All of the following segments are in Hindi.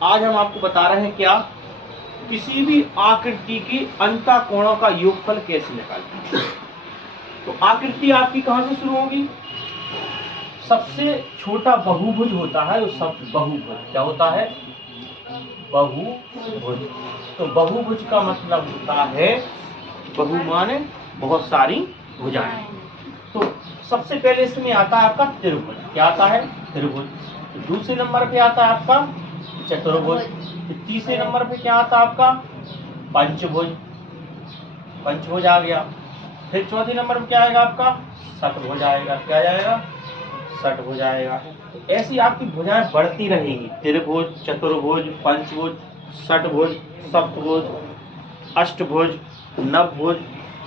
आज हम आपको बता रहे हैं क्या किसी भी आकृति के अंतःकोणों का योगफल कैसे निकालते हैं। तो आकृति आपकी कहां से शुरू होगी? सबसे छोटा बहुभुज होता है, तो सब बहुभुज क्या होता है? बहुभुज। तो बहुभुज का मतलब होता है बहु माने बहुत सारी भुजाएं। तो सबसे पहले इसमें आता है आपका त्रिभुज। क्या आता है? त्रिभुज। तो दूसरे नंबर पे आता है आपका चतुर्भुज। तीसरे नंबर पे क्या आता है आपका? पंचभुज। पंचभुज आ गया। फिर चौथे नंबर पे क्या आएगा आपका? षटभुज आएगा। क्या जाएगा? षटभुज आएगा। तो ऐसी आपकी भुजाएं बढ़ती रहेंगी। त्रिभुज, चतुर्भुज, पंचभुज, षटभुज, सप्तभुज, अष्टभुज, नवभुज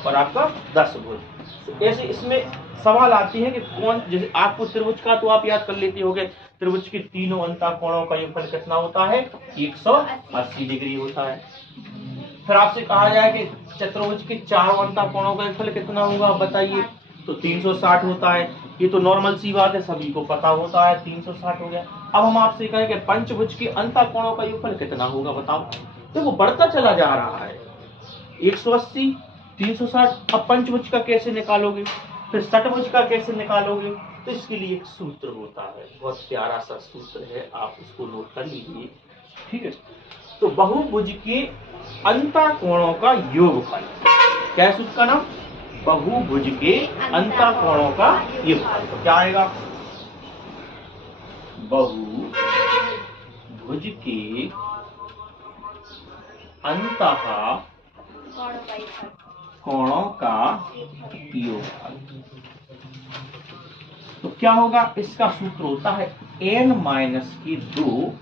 और आपका 10भुज। तो ऐसे इसमें सवाल आती है कि कौन, जैसे आपको त्रिभुज का तो आप याद कर लेते होंगे, त्रिभुज के तीनों अंतःकोणों का योगफल कितना होता है? 180 डिग्री होता है। फिर आपसे कहा जाए कि चतुर्भुज के चारों अंतःकोणों का योगफल कितना होगा, बताइए। तो 360 होता है। ये तो नॉर्मल सी बात है, सभी को पता होता है, 360 हो गया। अब हम आपसे कहें कि पंचभुज के अंतःकोणों का योगफल कितना होगा, बताओ। तो वो बढ़ता चला जा रहा है, 180, 360। अब पंचभुज का कैसे निकालोगे, फिर षटभुज का कैसे निकालोगे? तो इसके लिए एक सूत्र होता है, बहुत प्यारा सा सूत्र है, आप उसको नोट कर लीजिए, ठीक है। तो बहुभुज के अंतःकोणों का योगफल, क्या है सूत्र का नाम? बहुभुज के अंतःकोणों का योगफल। तो क्या आएगा? बहुभुज के अंतःकोणों का योगफल। तो क्या होगा? इसका सूत्र होता है n-2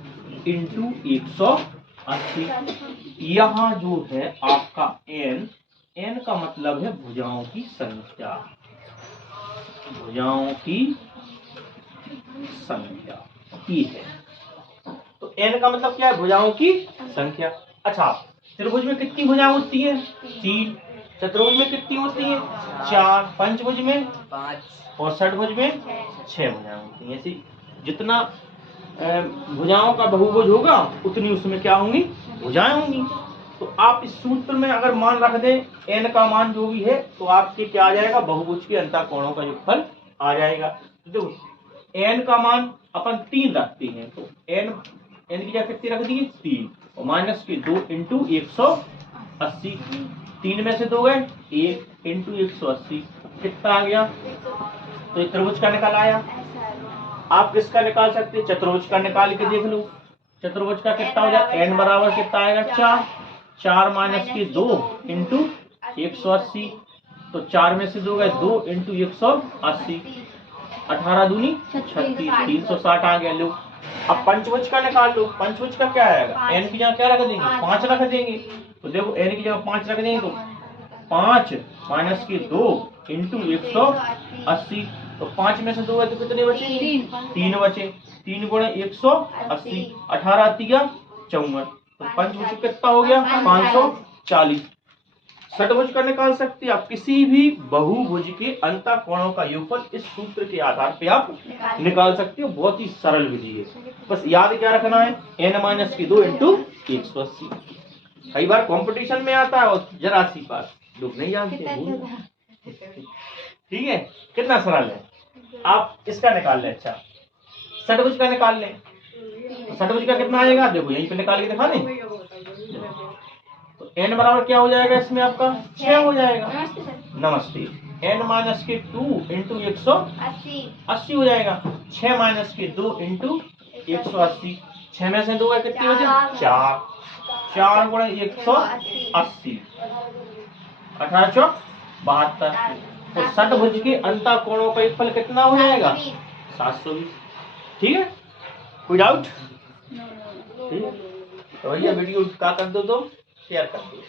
इंटू 180। यहाँ जो है आपका n का मतलब है भुजाओं की संख्या। भुजाओं की संख्या की है। तो n का मतलब क्या है? भुजाओं की संख्या। अच्छा, त्रिभुज में कितनी भुजाएं होती है? 3। चतुर्भुज में कितनी होती है? 4। पंचभुज में 5 और षटभुज में 6 भुजाएं होती हैं। ऐसी जितना भुजाओं का बहुभुज होगा उतनी उसमें क्या होंगी? भुजाएं होंगी। तो आप इस सूत्र में अगर मान रख दें n का मान जो भी है, तो आपके क्या आ जाएगा? बहुभुज के अंतःकोणों का योगफल आ जाएगा। तो देखो n का मान अपन 3 रखते हैं, तो n की जगह कितनी रख दिए? 3 और -2 इंटू 180। 3 में से 2 गए, 1 इंटू 180 कितना आ गया? तो ये त्रिभुज का निकल आया। आप किसका निकाल सकते हैं? चतुर्भुज का निकाल के देख लो। चतुर्भुज का कितना हो जाए? n बराबर कितना आएगा? 4। 4 -2 इंटू 180। तो 4 में से 2 गए, 2 इंटू 180, 18 दूनी 36, 360 आ गया। लो अब पंचभुज का निकाल लो। पंचभुज का क्या आएगा? n की जगह क्या रख देंगे? 5 रख देंगे। तो देखो n की जगह 5 रख देंगे, तो 5 -2 इंटू 180। तो 5 में से 2 है तो कितने बचे? 3 बचे। 3 गुणे 180, 18 तिया 54। तो पंचभुज कितना हो गया? 540। षटभुज का निकाल सकते हैं आप। किसी भी बहुभुज के अंतःकोणों का योगफल इस सूत्र के आधार पे आप निकाल सकते हो। बहुत ही सरल विधि है, बस याद क्या रखना है? n-2 into 180। कई बार कंपटीशन में आता है और जरा सी बात लोग नहीं जानते। ठीक है, कितना सरल है। आप इसका निकाल लें। अच्छा, षटभुज का निकाल लें। षटभुज का कितना आएगा? देखो यहीं पे निकाल के दिखा दें। तो n बराबर क्या हो जाएगा? इसमें आपका 6 हो जाएगा। नमस्ते। n-2 इंटू 180 हो जाएगा। 6 -2 इंटू 180। 6 में से 2 है, कितनी बचे? 4। 4 गुणे 180, 18 चौक 72। तो षटभुज के अंतःकोणों का योगफल कितना हो जाएगा? 720। ठीक है, कोई डाउट? ठीक है, तो भैया वीडियो का कर दो तो शेयर कर दो।